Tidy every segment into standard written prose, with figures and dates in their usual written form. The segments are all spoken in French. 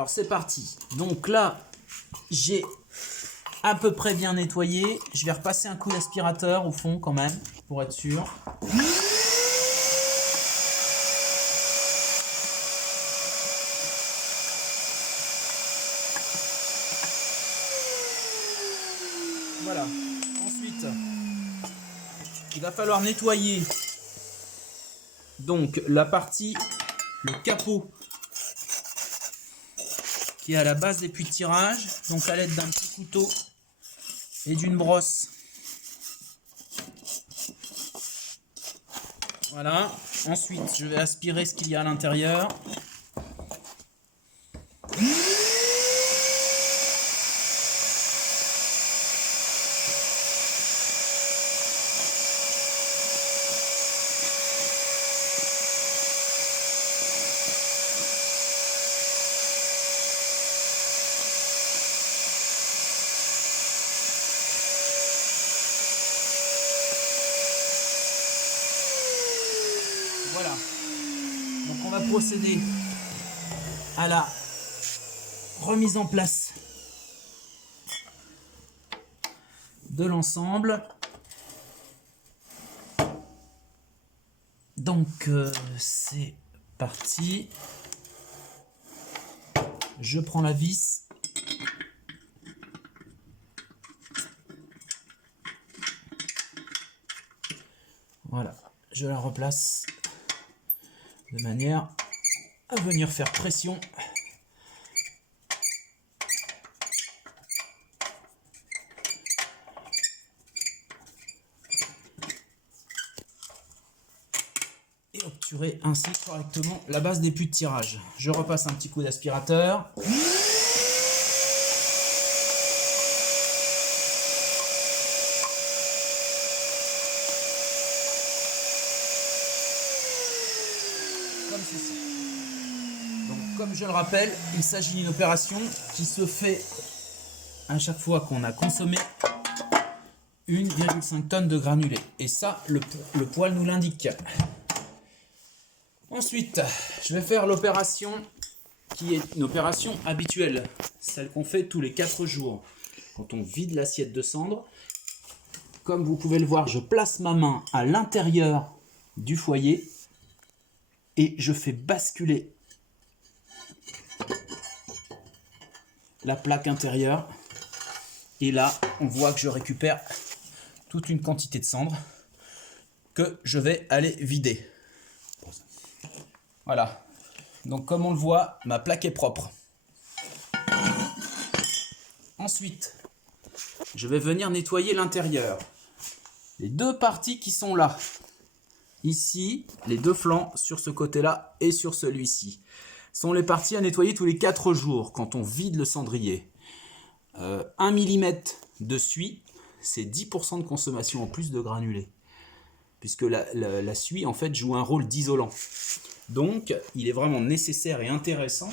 Alors c'est parti. Donc là, j'ai à peu près bien nettoyé. Je vais repasser un coup d'aspirateur au fond quand même, pour être sûr. Voilà. Ensuite, il va falloir nettoyer donc la partie, le capot qui est à la base des puits de tirage, donc à l'aide d'un petit couteau et d'une brosse. Voilà. Ensuite, je vais aspirer ce qu'il y a à l'intérieur. Voilà. Donc on va procéder à la remise en place de l'ensemble. Donc c'est parti. Je prends la vis. Voilà, je la replace de manière à venir faire pression. Et obturer ainsi correctement la base des puits de tirage. Je repasse un petit coup d'aspirateur. Comme ceci. Donc, comme je le rappelle, il s'agit d'une opération qui se fait à chaque fois qu'on a consommé 1,5 tonne de granulés. Et ça, le poil nous l'indique. Ensuite, je vais faire l'opération qui est une opération habituelle, celle qu'on fait tous les 4 jours. Quand on vide l'assiette de cendre, comme vous pouvez le voir, je place ma main à l'intérieur du foyer et je fais basculer la plaque intérieure. Et là, on voit que je récupère toute une quantité de cendre que je vais aller vider. Voilà. Donc comme on le voit, ma plaque est propre. Ensuite, je vais venir nettoyer l'intérieur. Les deux parties qui sont là. Ici, les deux flancs sur ce côté-là et sur celui-ci sont les parties à nettoyer tous les 4 jours quand on vide le cendrier. 1 mm de suie, c'est 10% de consommation en plus de granulés. Puisque la suie, en fait, joue un rôle d'isolant. Donc, il est vraiment nécessaire et intéressant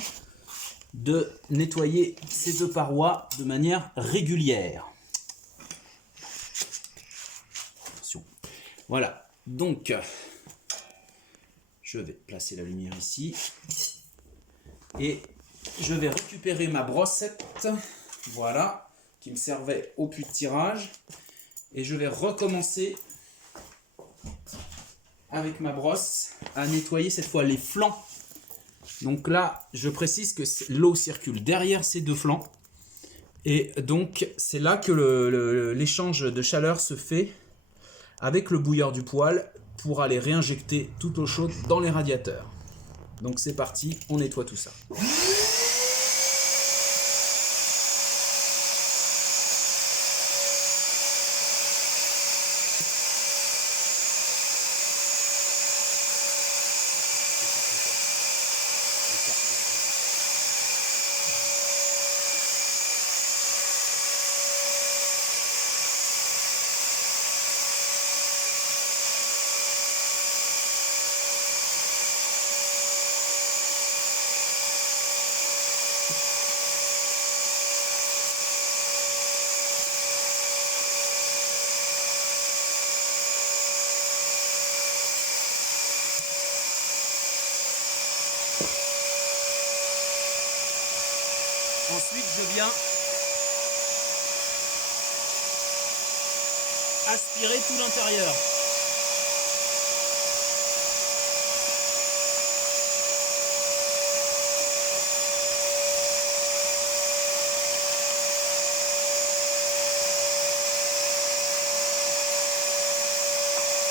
de nettoyer ces deux parois de manière régulière. Attention. Voilà. Donc, je vais placer la lumière ici. Et je vais récupérer ma brossette. Voilà. Qui me servait au puits de tirage. Et je vais recommencer avec ma brosse à nettoyer cette fois les flancs. Donc là, je précise que l'eau circule derrière ces deux flancs. Et donc, c'est là que l'échange de chaleur se fait avec le bouilleur du poêle pour aller réinjecter toute l'eau chaude dans les radiateurs. Donc c'est parti, on nettoie tout ça. Ensuite, je viens aspirer tout l'intérieur.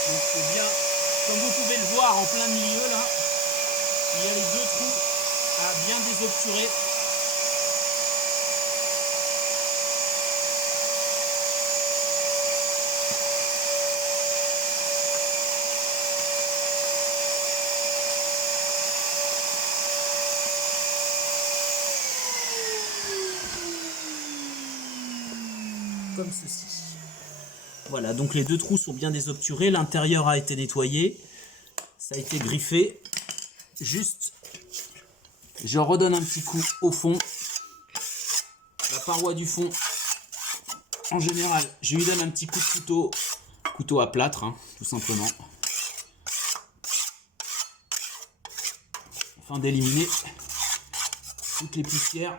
Donc c'est bien, comme vous pouvez le voir en plein milieu là, il y a les deux trous à bien désobturer. Comme ceci. Voilà, donc les deux trous sont bien désobturés, l'intérieur a été nettoyé, ça a été griffé. Juste, je redonne un petit coup au fond. La paroi du fond, en général, je lui donne un petit coup de couteau à plâtre, hein, tout simplement. Afin d'éliminer toutes les poussières.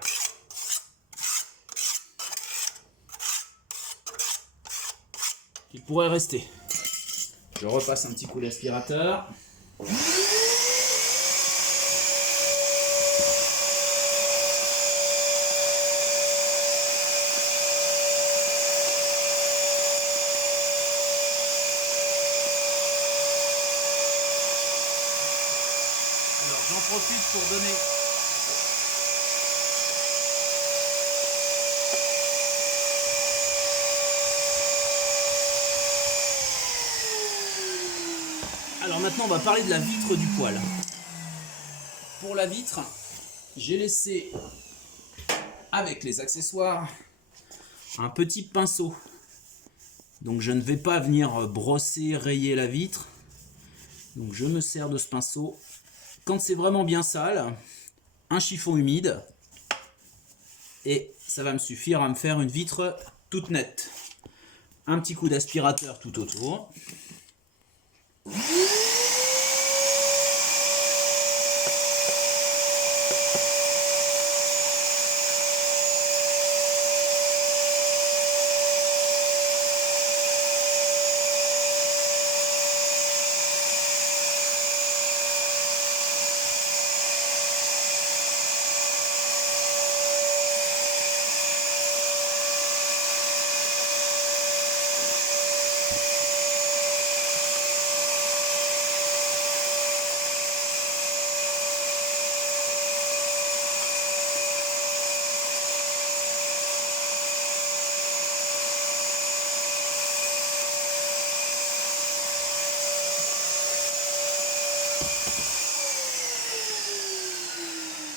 Qui pourrait rester. Je repasse un petit coup d'aspirateur. Alors j'en profite pour donner Alors maintenant on va parler de la vitre du poêle. Pour la vitre, j'ai laissé avec les accessoires un petit pinceau. Donc je ne vais pas venir brosser, rayer la vitre. Donc je me sers de ce pinceau. Quand c'est vraiment bien sale, un chiffon humide. Et ça va me suffire à me faire une vitre toute nette. Un petit coup d'aspirateur tout autour.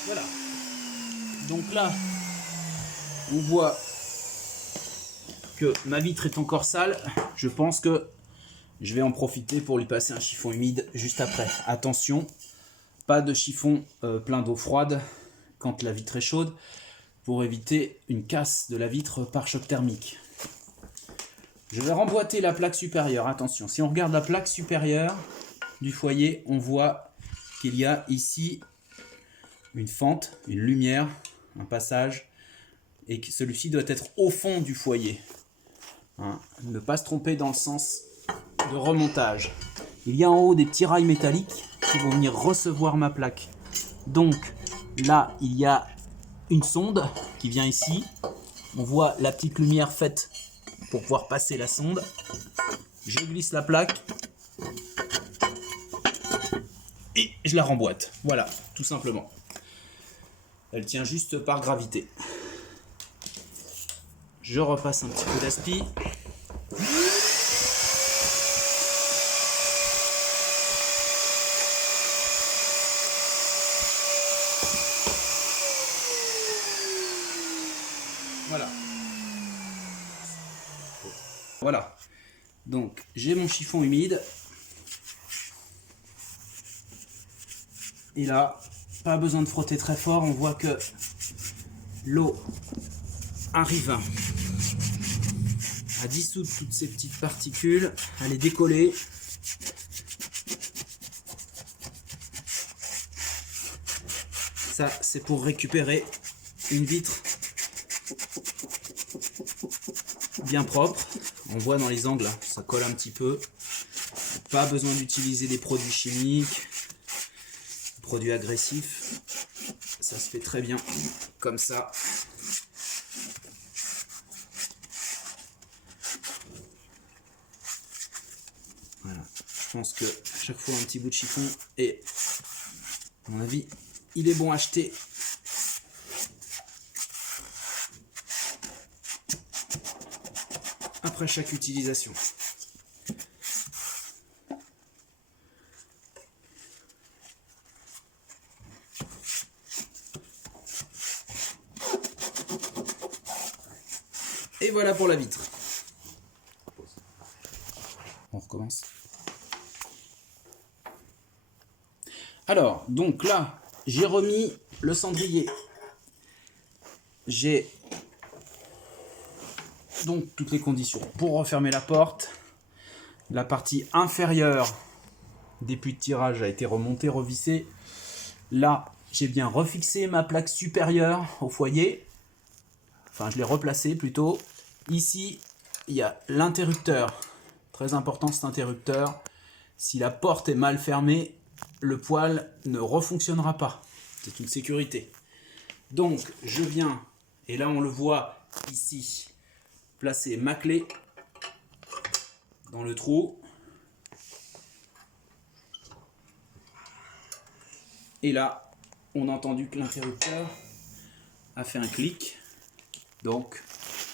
Voilà. Donc là, on voit que ma vitre est encore sale. Je pense que je vais en profiter pour lui passer un chiffon humide juste après. Attention, pas de chiffon plein d'eau froide quand la vitre est chaude pour éviter une casse de la vitre par choc thermique. Je vais remboîter la plaque supérieure. Attention, si on regarde la plaque supérieure du foyer, on voit qu'il y a ici une fente, une lumière, un passage, et que celui-ci doit être au fond du foyer. Hein, ne pas se tromper dans le sens de remontage. Il y a en haut des petits rails métalliques qui vont venir recevoir ma plaque. Donc là, il y a une sonde qui vient ici. On voit la petite lumière faite pour pouvoir passer la sonde. Je glisse la plaque et je la remboîte. Voilà, tout simplement. Elle tient juste par gravité. Je repasse un petit peu d'aspi. Voilà. Voilà. Donc, j'ai mon chiffon humide. Et là, pas besoin de frotter très fort. On voit que l'eau arrive à dissoudre toutes ces petites particules, à les décoller. Ça, c'est pour récupérer une vitre bien propre. On voit dans les angles, ça colle un petit peu. Pas besoin d'utiliser des produits chimiques, produits agressifs. Ça se fait très bien comme ça. Voilà. Je pense que à chaque fois un petit bout de chiffon et à mon avis, il est bon à acheter. Après chaque utilisation. Et voilà pour la vitre. On recommence. Alors, donc là, j'ai remis le cendrier. J'ai donc toutes les conditions pour refermer la porte. La partie inférieure des puits de tirage a été remontée, revissée. Là, j'ai bien refixé ma plaque supérieure au foyer. Enfin, je l'ai replacée plutôt. Ici, il y a l'interrupteur. Très important cet interrupteur. Si la porte est mal fermée, le poêle ne refonctionnera pas. C'est une sécurité. Donc, je viens, et là on le voit ici, placer ma clé dans le trou. Et là, on a entendu que l'interrupteur a fait un clic. Donc,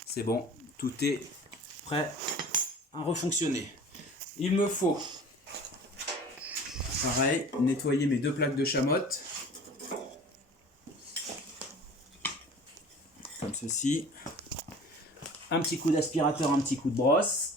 c'est bon, tout est prêt à refonctionner. Il me faut, pareil, nettoyer mes deux plaques de chamotte. Comme ceci. Un petit coup d'aspirateur, un petit coup de brosse.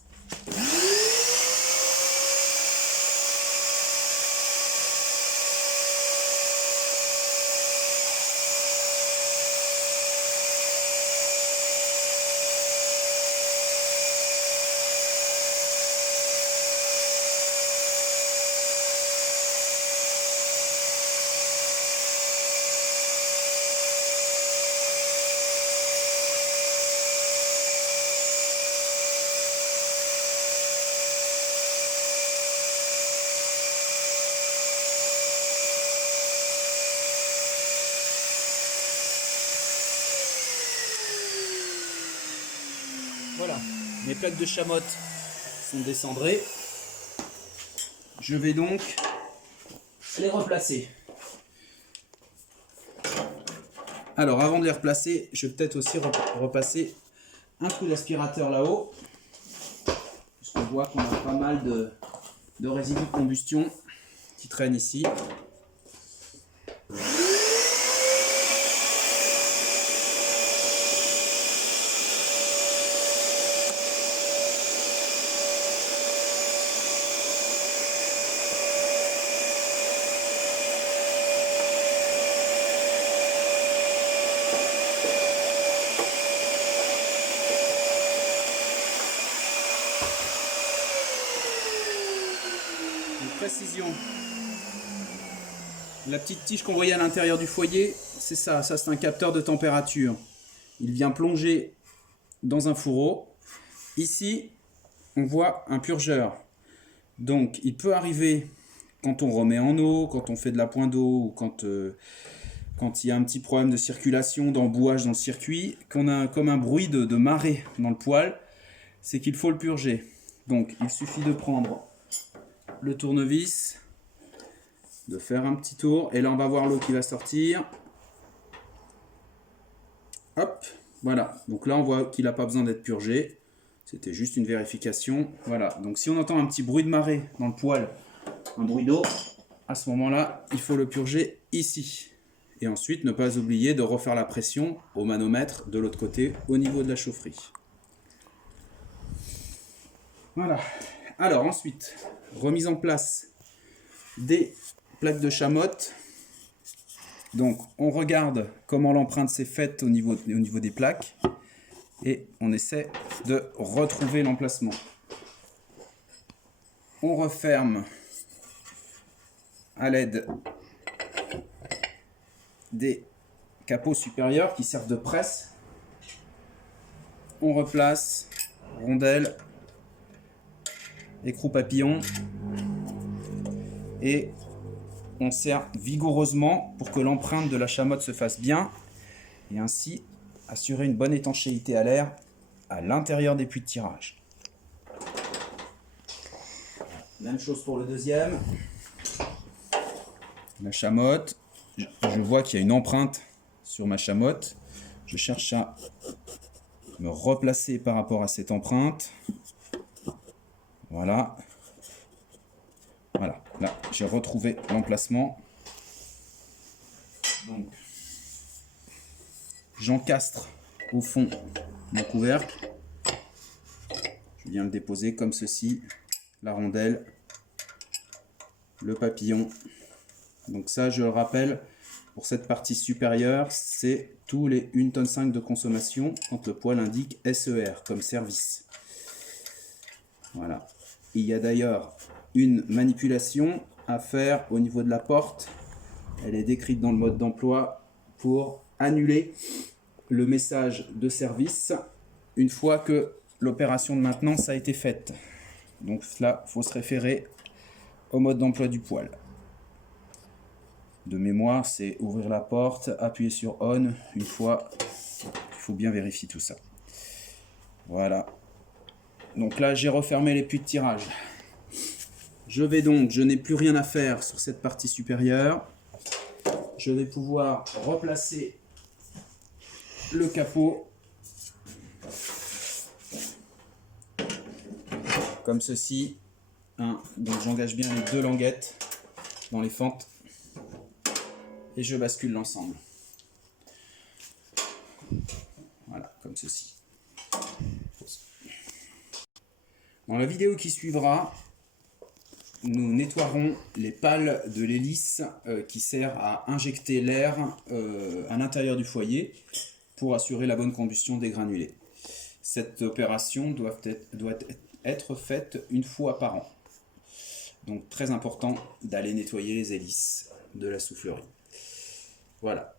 Voilà, mes plaques de chamotte sont descendrées. Je vais donc les replacer. Alors avant de les replacer, je vais peut-être aussi repasser un coup d'aspirateur là-haut. Puisqu'on voit qu'on a pas mal de résidus de combustion qui traînent ici. Précision. La petite tige qu'on voyait à l'intérieur du foyer, c'est ça. Ça, c'est un capteur de température. Il vient plonger dans un fourreau. Ici, on voit un purgeur. Donc, il peut arriver quand on remet en eau, quand on fait de la pointe d'eau, ou quand il y a un petit problème de circulation, d'embouage dans le circuit, qu'on a comme un bruit de marée dans le poêle, c'est qu'il faut le purger. Donc, il suffit de prendre le tournevis, de faire un petit tour, et là on va voir l'eau qui va sortir. Hop, voilà. Donc là on voit qu'il n'a pas besoin d'être purgé. C'était juste une vérification. Voilà. Donc si on entend un petit bruit de marée dans le poêle, un bruit d'eau, à ce moment-là, il faut le purger ici. Et ensuite, ne pas oublier de refaire la pression au manomètre de l'autre côté, au niveau de la chaufferie. Voilà. Alors ensuite, remise en place des plaques de chamotte. Donc on regarde comment l'empreinte s'est faite au niveau des plaques et on essaie de retrouver l'emplacement. On referme à l'aide des capots supérieurs qui servent de presse. On replace rondelle, écrou papillon et on serre vigoureusement pour que l'empreinte de la chamotte se fasse bien et ainsi assurer une bonne étanchéité à l'air à l'intérieur des puits de tirage. Même chose pour le deuxième. La chamotte, je vois qu'il y a une empreinte sur ma chamotte. Je cherche à me replacer par rapport à cette empreinte. Voilà. Voilà, là j'ai retrouvé l'emplacement. Donc, j'encastre au fond mon couvercle. Je viens le déposer comme ceci. La rondelle, le papillon. Donc ça, je le rappelle, pour cette partie supérieure, c'est tous les 1,5 tonne de consommation quand le poêle indique SER comme service. Voilà. Il y a d'ailleurs une manipulation à faire au niveau de la porte. Elle est décrite dans le mode d'emploi pour annuler le message de service une fois que l'opération de maintenance a été faite. Donc là, il faut se référer au mode d'emploi du poêle. De mémoire, c'est ouvrir la porte, appuyer sur on une fois. Il faut bien vérifier tout ça. Voilà. Donc là, j'ai refermé les puits de tirage. Je n'ai plus rien à faire sur cette partie supérieure. Je vais pouvoir replacer le capot comme ceci. Donc j'engage bien les 2 languettes dans les fentes et je bascule l'ensemble. Voilà, comme ceci. Dans la vidéo qui suivra, nous nettoierons les pales de l'hélice qui sert à injecter l'air à l'intérieur du foyer pour assurer la bonne combustion des granulés. Cette opération doit être faite 1 fois par an. Donc très important d'aller nettoyer les hélices de la soufflerie. Voilà.